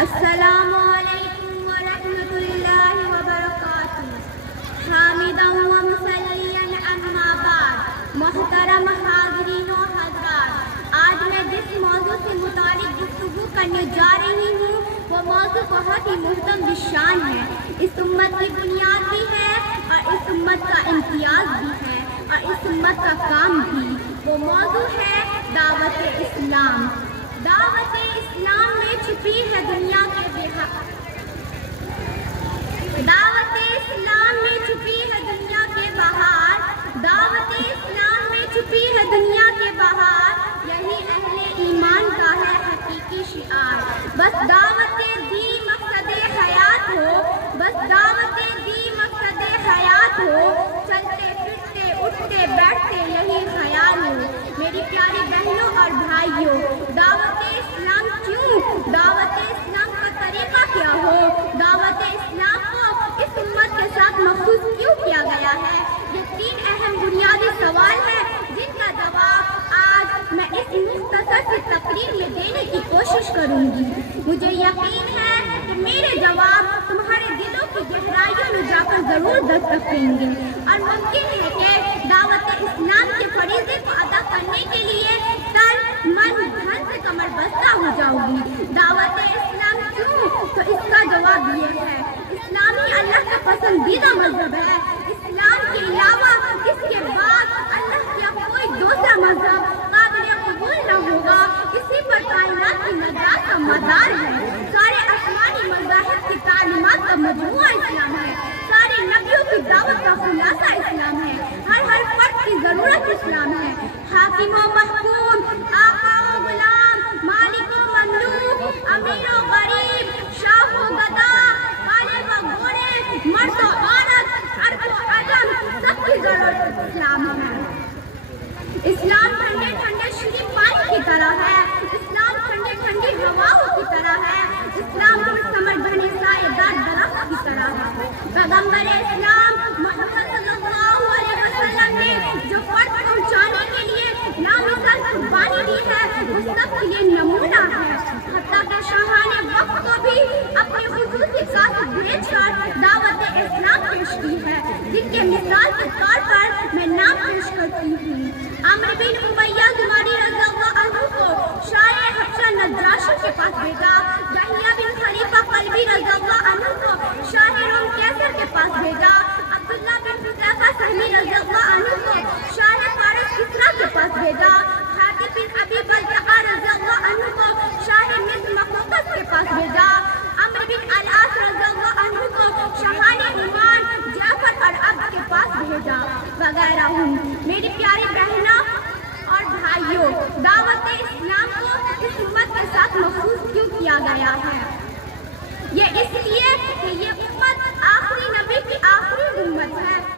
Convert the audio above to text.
السلام علیکم ورحمۃ اللہ وبرکاتہ۔ حامداً و مصلیاً اما بعد، محترم حاضرین و حضرات، آج میں جس موضوع سے متعلق گفتگو کرنے جا رہی ہوں وہ موضوع بہت ہی محترم بالشان ہے، اس امت کی بنیاد بھی ہے اور اس امت کا امتیاز بھی ہے اور اس امت کا کام بھی۔ وہ موضوع ہے دعوت اسلام۔ دعوت اسلام میں چھپی ہے دنیا کے دعوت اسلام میں چھپی ہے دنیا کے بہار، دعوت اسلام میں چھپی ہے دنیا کے بہار، یہی اہل ایمان کا ہے حقیقی شعار۔ بس دعوت دی مقصد حیات ہو، بس دعوت دی مقصد حیات ہو، چلتے پھرتے اٹھتے بیٹھتے یہی خیال ہو۔ میری پیاری بہنوں اور بھائیوں، دعوت اسلام کیوں؟ دعوت اسلام کا طریقہ کیا ہو؟ دعوت اسلام کو اس امت کے ساتھ مخصوص کیوں کیا گیا ہے؟ یہ تین اہم بنیادی سوال ہیں جن کا جواب آج میں اس مختصر سی تقریر میں دینے کی کوشش کروں گی۔ مجھے یقین ہے کہ میرے جواب تمہارے دلوں کی گہرائیوں میں جا کر ضرور دستک دیں گے اور ممکن ہے کہ دعوت اسلام کے فریضے کو ادا کرنے کے لیے تن من دھن سے کمر بستہ ہو جاؤ گی۔ دعوت اسلام کیوں؟ تو اس کا جواب یہ ہے، اسلامی اللہ کا پسندیدہ مذہب ہے۔ اسلام کے علاوہ اس کے بعد اللہ کا کوئی دوسرا مذہب قابل قبول نہ ہوگا۔ اسی پر کائنات کی نجات کا مدار ہے۔ سارے آسمانی مذاہب کی تعلیمات کا مجموعہ اسلام ہے۔ سارے نبیوں کی دعوت کا خلاصہ اسلام ہے۔ ہر فرد کی ضرورت اسلام ہے۔ حاکم و محکوم، آقا و غلام، مالک و مملوک، امیر و غریب، شاہ و گدا، کالے و گورے، مرد و عورت، عرب و عجم، سب کی ضرورت اسلام ہے۔ اسلام ٹھنڈے ٹھنڈے شریف پانی کی طرح ہے، اسلام ٹھنڈی ٹھنڈی ہواؤں کی طرح ہے، اسلام سمجھ بنے سائے دار درخت کی طرح ہے۔ پیغمبر اسلام محمد صلی اللہ علیہ وسلم نے جو فرد پہنچانے کے لیے لامثال قربانی دی ہے وہ سب کے لیے نمونہ ہے۔ حتیٰ کہ شاہان وقت کو بھی اپنی خصوصی کاتب بھیج کر دعوت اسلام پیش کی ہے، جن کے مثال کے طور پر میں نام پیش کرتی ہوں۔ عمرو بن امیہ زمانی رضی اللہ عنہ کو شاہ حبشہ نجاشی کے پاس بھیجا، دحیہ بن خلیفہ قلبی رضی اللہ عنہ کو شاہ روم کیسر کے پاس بھیجا، عبداللہ بن حذیفہ سہمی رضی اللہ عنہ کو شاہ فارس کسریٰ کے پاس بھیجا، حاتب بن ابی بلتعہ رضی اللہ عنہ کو شاہ مصر مقوقس کے پاس بھیجا، عمرو بن العاص رضی اللہ عنہ کو شاہان عمان جعفر اور عبد کے پاس بھیجا وغیرہ ہوں۔ میری پیاری بہنوں اور بھائیوں، دعوت اسلام کو اس امت کے ساتھ مخصوص کیوں کیا گیا ہے؟ یہ اس لیے کہ یہ امت آخری نبی کی آخری امت ہے۔